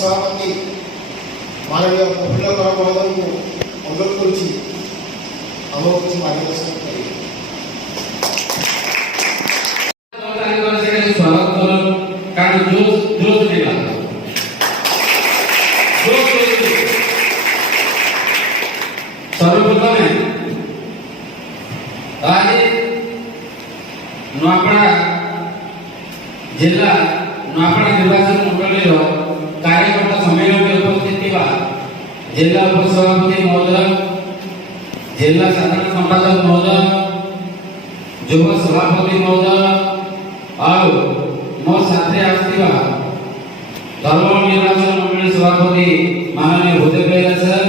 सभापति माननीय प्रफुल्ल कर महोदय को अनुरोध करुच्ची आमको किसी मार्गदर्शन करेंगे। स्वागत करो कारण जोश जोश देला जोश देते सर्वप्रथम आज नवापड़ा जिला नवापड़ा निर्वाचन मंडल कार्यकर्ता सम्मेलन में उपस्थित थिबा जिला उपसभापति महोदय जिला साधारण संपादक महोदय युवा सभापति महोदय और मो साथे आस्थिबा धर्म निर्वाचन मंडल सभापति माननीय भूदेव बेला सर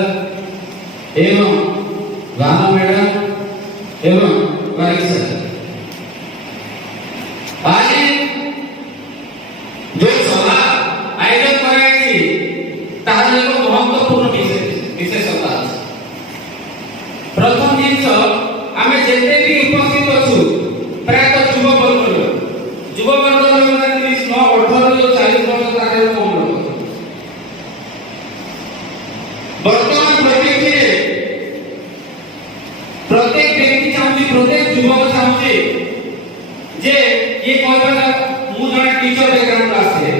एवं गाना मैडम एवं वारिक सर आज जो सभा आयोजन कराई तार एक महत्वपूर्ण विशेषता अछि। प्रथम जिनस आमे जेते भी उपस्थित अछु प्रायः युवा वर्ग 30 18 40 वर्ष तक कम लोग वर्तमान परिप्रेक्षी प्रत्येक व्यक्ति चाहूँ प्रत्येक युवक चाहूँ जे ये कहबा मु जने टीचर बैकग्राउंड आसे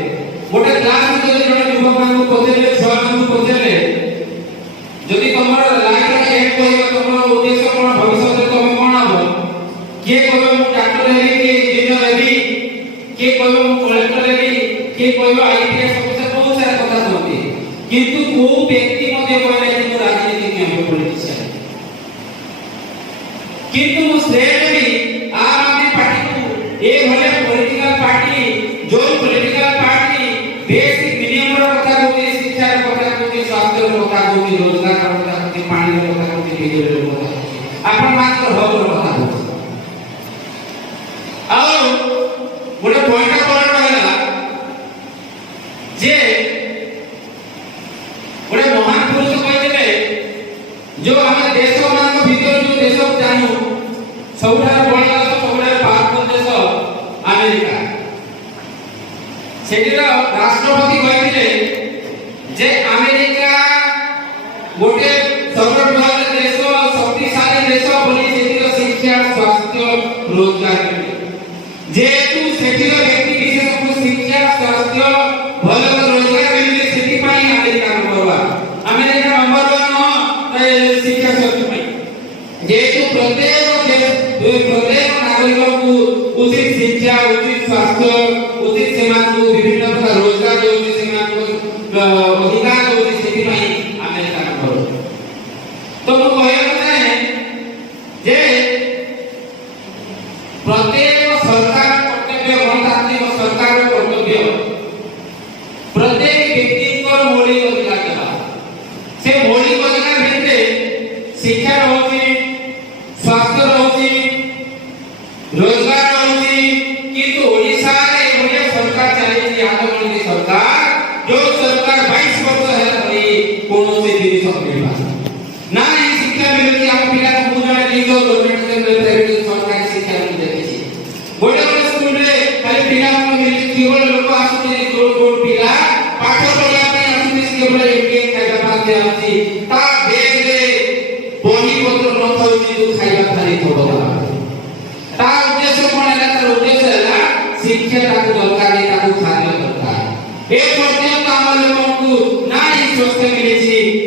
गोटे क्लास में जने युवक मानू पछले छुआ मानू पछले जदि तमर लाइफ रे एम कहबा तमर उद्देश्य कोन भविष्य रे तमे कोन आबो के कहबा मु डॉक्टर हेबी के इंजीनियर हेबी के कहबा मु कलेक्टर हेबी के कहबा आईपीएस ऑफिसर बहुत सारा कथा कहते किंतु को व्यक्ति मध्ये कहले कि मु राजनीति में हम पॉलिटिशियन किंतु मु श्रेय भी आम आदमी पार्टी को ए भले पॉलिटिकल पार्टी जो पॉलिटिकल पार्टी बेसिक मिनिमम रो कथा कहते शिक्षा रो कथा कहते स्वास्थ्य रो कथा कहते रोजगार रो कथा कहते पानी रो कथा कहते बिजली रो कथा अपन मात्र हक रो कथा कहते और गोटे पॉइंट पर रहला जे गोटे महान पुरुष कहते जो हम देश मान भीतर जो देश जानू सबुठार बड़ देश सबुठार पावरफुल देश अमेरिका सेठीर राष्ट्रपति कहते जे अमेरिका गोटे सर्वबृहत देश शक्तिशाली देश बोली सेठीर शिक्षा स्वास्थ्य रोजगार जेतु सेठीर व्यक्ति विशेष को शिक्षा स्वास्थ्य भल रोजगार मिले सेठी पाई अमेरिका नंबर 1 शिक्षा स्वास्थ्य पाई जेतु प्रत्येक नागरिक को उचित शिक्षा उचित स्वास्थ्य उचित सेवा को विभिन्न प्रकार रोजगार जो सेवा को अधिकार जो सेठी पाई अमेरिका नंबर तो मु कहया चाहे जे प्रत्येक सरकार कर्तव्य गणतांत्रिक सरकार कर्तव्य प्रत्येक व्यक्ति को मौलिक अधिकार देवा से मौलिक अधिकार भित्ते शिक्षा रहउची स्वास्थ्य रहउची रोजगार रहउची किंतु ओडिसा रे ओडिया सरकार चली आंदोलन सरकार जो सरकार 22 वर्ष है परी कोनो से जिनिस मिलबा ना ही शिक्षा मिलती हम पिला को जने टीचर गवर्नमेंट से प्राइवेट सरकारी शिक्षा मिल देखि गोटे स्कूल रे खाली पिला को मिलती केवल लोक आसुती गोट पिला पाठ पढ़ा पे आसुती केवल एके खाइबा पाते आसी ता बेग रे बही पत्र न थौची तू खाइबा थारी थोबा ता उद्देश्य कोन है तार उद्देश्य है शिक्षा ताकू दरकार है ताकू खाद्य दरकार ए पर्यंत हम लोगों को ना ही स्वस्थ मिली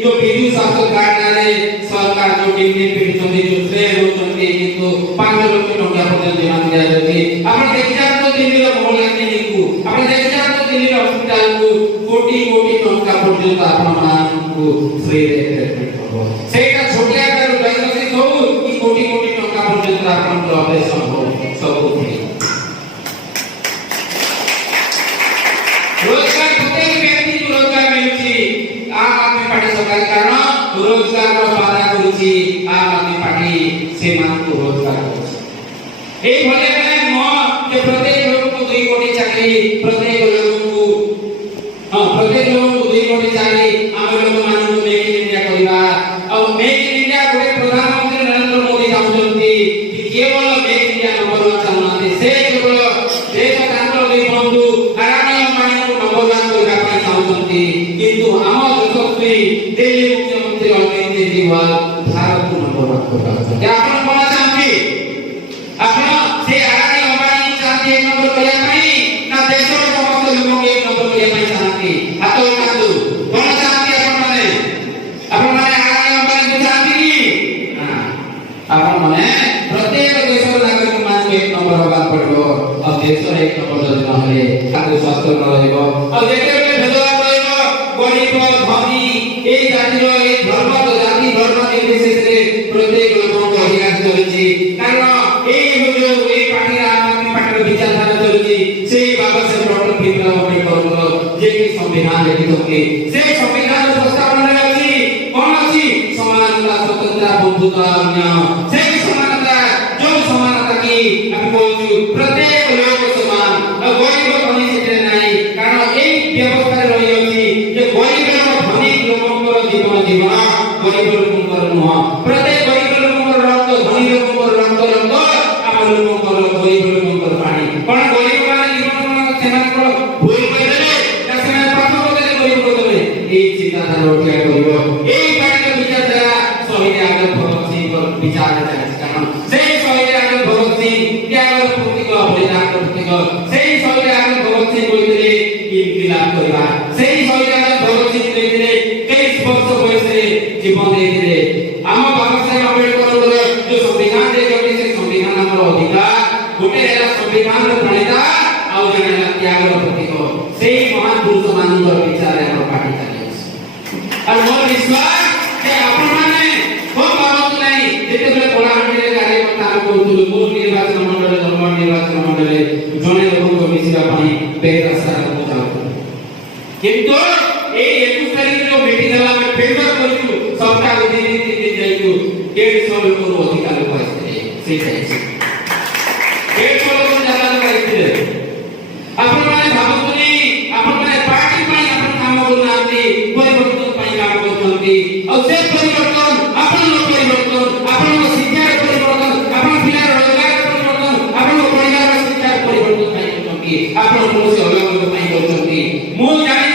जो विधु स्वास्थ्य कार्ड ना सरकार जो टीम पिछोंदी जो श्रेय होचंदी किंतु 5 लाख टका पर्यंत जमा दिया जाती आपण देखिया तो दिल्ली रो मोहल्ला क्लिनिक को आपण देखिया तो दिल्ली रो हॉस्पिटल को कोटी कोटी टका पर्यंत आपण मान को फ्री रे ट्रीटमेंट करबो सेटा छोटिया कर डायग्नोसिस हो कि कोटी कोटी टका पर्यंत आपण ऑपरेशन हो सब फ्री रोजगार प्रत्येक व्यक्ति को रोजगार मिलुची आम आदमी पार्टी सरकार कारण रोजगार रो बाधा करूची आम आदमी पार्टी से मान को रोजगार करूची ए भले भले न के प्रत्येक लोग को 2 कोटी चाकरी प्रत्येक लोग को प्रत्येक लोग को 2 कोटी चाकरी आम लोग मान को मेक इन इंडिया करिबा और मेक इन इंडिया गोटे प्रधानमंत्री नरेंद्र मोदी चाहउछंती कि केवल मेक इंडिया नंबर 1 चाहनाते से केवल देश कांग्रेस बंधु आराम माने को नंबर 1 करिबा चाहउछंती কিন্তু আমার যশস্বী দিল্লী মুখ্যমন্ত্রী অরবিন্দ কেজরিওয়াল ଭାରତକୁ ନମ୍ବର 1 କରିବା ଅଛନ୍ତି। ଆପଣ କଣ ଚାହାନ୍ତି? ଆପଣ ସେ ଆରାଣୀ ଅମ୍ବାନୀ ଚାହାନ୍ତି ଏକ ନମ୍ବର କରିବା ପାଇଁ ନା ଦେଶର ସମସ୍ତ ଲୋକଙ୍କୁ ଏକ ନମ୍ବର କରିବା ପାଇଁ ଚାହାନ୍ତି? ହାତ ଉଠାନ୍ତୁ। କଣ ଚାହାନ୍ତି ଆପଣମାନେ? ଆପଣମାନେ ଆରାଣୀ ଅମ୍ବାନୀକୁ ଚାହାନ୍ତି କି? ଆପଣମାନେ ପ୍ରତ୍ୟେକ ଦେଶର ନାଗରିକମାନଙ୍କୁ ଏକ ନମ୍ବର ହେବାକୁ ପଡ଼ିବ। ଆଉ ଦେଶର ଏକ ନମ୍ବର ଯଦି ନହେଲେ ତାଙ୍କୁ ସ୍ୱାସ୍ଥ୍ୟ ନ ରହିବ। ଆଉ ଯେତେବେଳେ ଭେଦଭାବ ରହିବ ଗରିବ ଧନୀ এই জাতির এই ধর্ম জাতি ধর্ম নির্বিশেষে প্রত্যেক লোকଙ୍କ ଅଧିକାର চলুଛି। କାରଣ এই ପାର୍ଟିର ଆମ ପାର୍ଟିର ବିଚାରଧାରା ଚଲୁଛି। ସେଇ ବାବା ସାହେବ ଡକ୍ଟର ଭୀମରାଓ ଆମ୍ବେଦକର ଯିଏକି ସମ୍ବିଧାନ ଲେଖିଛନ୍ତି। ସେ ସମ୍ବିଧାନ ପ୍ରସ୍ତାବନାରେ ଅଛି କଣ ଅଛି? ସମାନତା ସ୍ୱତନ୍ତ୍ର ବନ୍ଧୁତା ଅନ୍ୟ ସେଇ ସମାନତା ଯୋଉ ସମାନତା କି ଆମେ କହୁଛୁ ପ୍ରତ୍ୟେକ ଲୋକ ସମାନ ଆଉ ଗରିବ ଧନୀ ସେଥିରେ ନାହିଁ। କାରଣ এই ବ୍ୟବସ୍ଥାରେ ରହିଅଛି ଯେ ଗରିବ ଧନୀ ଲୋକଙ୍କର ଜୀବନ ଜୀବନ ଗରିବ ଲୋକଙ୍କର ନୁହଁ। ପ୍ରତ୍ୟେକ ଗରିବ ଲୋକଙ୍କର ରକ୍ତ ଧନୀ ଲୋକଙ୍କର ରକ୍ତ ରକ୍ତ ଆମ ଲୋକଙ୍କର ଗରିବ ଲୋକଙ୍କର ପାଣି। କଣ ଗରିବ ମାନେ ଜୀବନ ସେମାନଙ୍କର ଭୁଲ କରିଦେଲେ ନା ସେମାନେ ପାଠ କରିଦେଲେ ଗରିବ କରିଦେଲେ? এই ଚିନ୍ତାଧାରା ରକ୍ଷା କରିବ। এই ପାର୍ଟିର ବିଚାରଧାରା ଶହୀଦ ଆଗତ ଭଗତ ସିଂଙ୍କର ବିଚାରରେ ଚାଲିଛି। କାରଣ ସେଇ ଶହୀଦ ଆଗତ ଭଗତ ସିଂ ତ୍ୟାଗର ପ୍ରତୀକ ବଳିଦାନର ପ୍ରତୀକ। ସେଇ ଶହୀଦ ଆଗତ ଭଗତ ସିଂ କହିଥିଲେ ଇନକିଲାବ କରିବା। ସେଇ ଶହୀଦ ଆଗତ ଭଗତ ସିଂ କହିଥିଲେ 23 ବର୍ଷ ବୟସରେ ଜୀବନ ଦେଇଥିଲେ। ଆମ ବାବା ସାହେବ ଆମ୍ବେଦକରଙ୍କର ଯୋଉ ସମ୍ବିଧାନ ଦେଇଛନ୍ତି ସେ ସମ୍ବିଧାନ ଆମର ଅଧିକାର। ଗୋଟେ ହେଲା ସମ୍ବିଧାନର ପ୍ରଣେତା ଆଉ ଜଣେ ହେଲା ତ୍ୟାଗର ପ୍ରତୀକ। ସେଇ ମହାନ ପୁରୁଷ ମାନଙ୍କର ବିଚାରରେ ଆମର ପାର୍ଟି ଚାଲିଛି। ଆଉ ମୋର ବିଶ୍ୱାସ ଯେ ଆପଣମାନେ କଣ ଭାବନ୍ତୁ ନାହିଁ ଯେତେବେଳେ କଳାହାଣ୍ଡିରେ କାର୍ଯ୍ୟକର୍ତ୍ତା ଆମେ କରୁଥିଲୁ ମୋ ନିର୍ବାଚନ ମଣ୍ଡଳରେ ଧର୍ମ ନିର୍ବାଚନ ମଣ୍ଡଳରେ ଜଣେ ଲୋକଙ୍କ ମିଶିବା ପାଇଁ ବେଶ ଆଶା ଯାଉଥିଲୁ। କିନ୍ତୁ এই 21 তারিখে जो मीटिंग हला में फेडर करिछु सबटा दिन जाइछु 150 लोक अधिकार लोक आइले सेई साइज 150 लोक ज्यादा लोक आइले। आपण माने भाबुनी आपण माने पार्टी पई आपण काम करनांती परिवर्तन पई काम करथंती। और से परिवर्तन आपण लोक परिवर्तन आपण शिक्षा परिवर्तन आपण पिला रोजगार परिवर्तन आपण परिवार शिक्षा परिवर्तन पई करथंती। आपण कोनसे अलग पई करथंती। मु जानि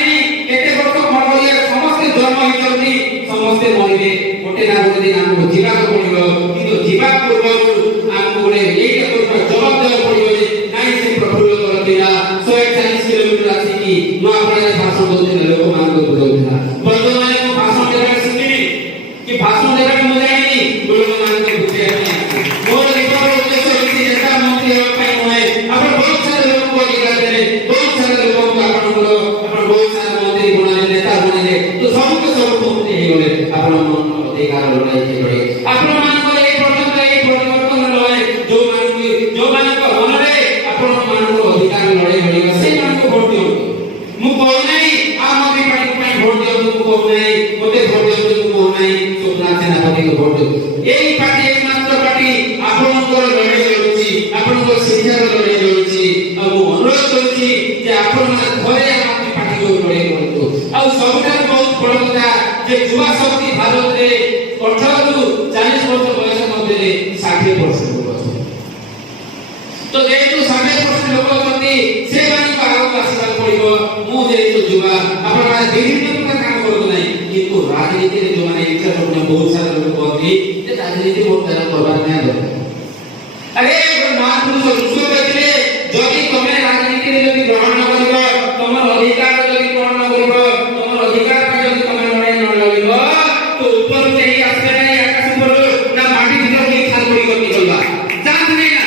ସମସ୍ତେ ମରିବେ ଗୋଟେ ନା ଗୋଟେ ଦିନ ଆମକୁ ଯିବାକୁ ପଡ଼ିବ। କିନ୍ତୁ ଯିବା ପୂର୍ବରୁ ଆମକୁ ଗୋଟେ ଏଇଟା କରିବା ଜବାବ ଦେବାକୁ ପଡ଼ିବ ଯେ ନାଇଁ ସେ ପ୍ରଫୁଲ୍ଲ କରିଥିଲା 140 କିଲୋମିଟର ଆସିକି ନୂଆପଡ଼ାରେ ଭାଷଣ ଦଉଥିଲା ଲୋକମାନଙ୍କୁ ବୁଝାଉଥିଲା। ବର୍ତ୍ତମାନ ମୁଁ ଭାଷଣ ଦେବାକୁ ଶିଖିନି କି ଭାଷଣ ଦେବାକୁ ମୁଁ ଜାଣିନି ଲୋକମାନଙ୍କୁ ବୁଝେଇବା ପାଇଁ ଆସିଛି। ମୋର ଜୀବନର ଉଦ୍ଦେଶ୍ୟ ହେଉଛି ନେତା ମନ୍ତ୍ରୀ ହେବା ପାଇଁ ନୁହେଁ। ଆପଣ ବହୁତ ସାରା ଲୋକଙ୍କୁ ଅଧିକାର ଦେଲେ ବହୁତ ସାରା ଲୋକଙ୍କୁ ଆପଣଙ୍କର ଆପଣ ବହୁତ ସାରା ମନ୍ତ୍ରୀ ବନାଇଲେ ନେତା ବନାଇଲେ ତ ସବୁକୁ ସବୁ ହେଇଗଲେ ଆପଣ ମନ ଅଧିକାର ଲଢ଼ାଇ ହେଇଗଲେ। ଆପଣମାନଙ୍କର ଏଇ ପର୍ଯ୍ୟନ୍ତ ଏଇ ପରିବର୍ତ୍ତନ ଲଢ଼ାଇ ଯୋଉମାନଙ୍କ ମନରେ ଆପଣମାନଙ୍କ ଅଧିକାର ଲଢ଼ାଇ ଲଢ଼ିବା ସେଇମାନଙ୍କୁ ଭୋଟ ଦିଅନ୍ତୁ। ମୁଁ କହୁନାହିଁ ଆମ ପାର୍ଟି ପାଇଁ ଭୋଟ ଦିଅନ୍ତୁ ମୁଁ କହୁନାହିଁ ମୋତେ ଭୋଟ ଦିଅନ୍ତୁ ମୁଁ କହୁନାହିଁ ସ୍ୱପ୍ନା ସେନାପତିଙ୍କୁ ଭୋଟ ଦିଅନ୍ତୁ। ଏଇ ପାର୍ଟି ଏକମାତ୍ର ପାର୍ଟି ଆପଣଙ୍କର ଲଢ଼ାଇ ଲଢ଼ୁଛି ଆପଣଙ୍କର ଶିକ୍ଷାର ଲଢ଼ାଇ ଲଢ଼ୁଛି। ଆଉ ମୁଁ ଅନୁରୋଧ କରୁଛି ଯେ ଆପଣମାନେ ଘରେ ଆମ ପାର୍ଟିକୁ ଲଢ଼ାଇ କରନ୍ତୁ। ଆଉ ସବୁଠାରୁ ବହୁତ ବଡ଼ କଥା যে যুবা শক্তি ভারতে 18 ରୁ 40 ବର୍ଷ ବୟସ ମଧ୍ୟରେ 60% ଲୋକ ଅଛନ୍ତି। ତ ଯେହେତୁ 60% ଲୋକ ଅଛନ୍ତି ସେମାନଙ୍କୁ ଆଗକୁ ଆସିବାକୁ ପଡ଼ିବ। ମୁଁ ଯେହେତୁ ଯୁବା ଆପଣମାନେ ବିଭିନ୍ନ ପ୍ରକାର କାମ କରନ୍ତୁ ନାହିଁ କିନ୍ତୁ ରାଜନୀତିରେ ଯୋଉମାନେ ଇଚ୍ଛା କରୁଛନ୍ତି ବହୁତ ସାରା ଲୋକ କହନ୍ତି ଯେ ରାଜନୀତି ବହୁତ ସାରା କରବାର ନାହିଁ ଦରକାର। ଆରେ ମହାପୁରୁଷ ଋଷି କହିଥିଲେ ଯଦି ତମେ ରାଜନୀତିରେ ଯଦି ଗ୍ରହଣ ନ